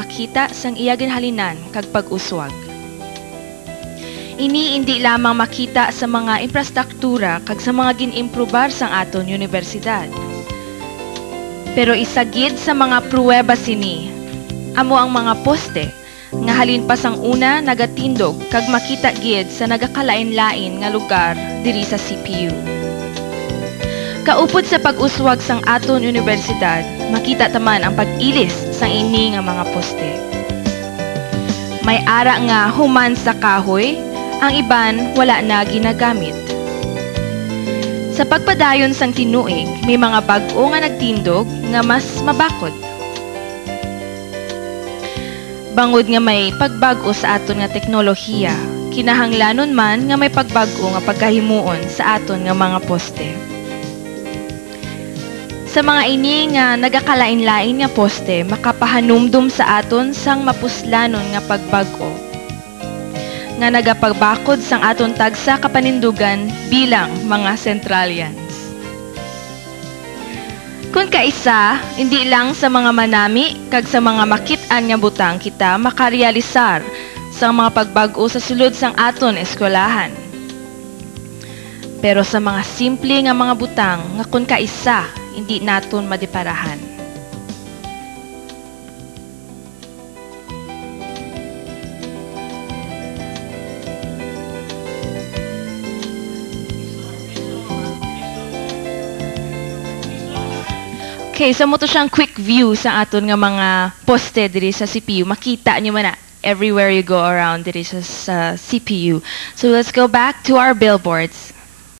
nagapakita sang iya ginhalinan kag pag-uswag. Ini hindi lamang makita sa mga infrastruktura kag sa mga gin-improbar sang aton universidad. Pero isagid sa mga pruweba sini, amo ang mga poste nga halin pa sang una nagatindog kag makita gid sa nagakalain-lain nga lugar diri sa CPU. Kaupod sa pag-uswag sang aton universidad, makita taman ang pag-ilis sang ini nga mga poste. May ara nga human sa kahoy, ang iban wala na ginagamit. Sa pagpadayon sang tinuig, may mga bag-o nga nagtindog nga mas mabakod. Bangod nga may pagbag-o sa aton nga teknolohiya, kinahanglanon man nga may pagbag-o nga pagkahimuon sa aton nga mga poste. Sa mga ini nga nagakalain-lain nga poste, makapahanumdum sa aton sang mapuslanon nga pagbag-o nga nagapagbakod sang aton tagsa kapanindugan bilang mga Centralians. Kung kaisa, hindi lang sa mga manami kag sa mga makit-an nga butang kita makarealisar sa mga pagbag-o sa sulod sang aton eskwelahan. Pero sa mga simple nga mga butang nga kung kaisa, hindi naton madiparahan. Okay, so mo to siyang quick view sa aton nga mga poste diri sa CPU. Makita niyo man na everywhere you go around diri sa CPU. So let's go back to our billboards.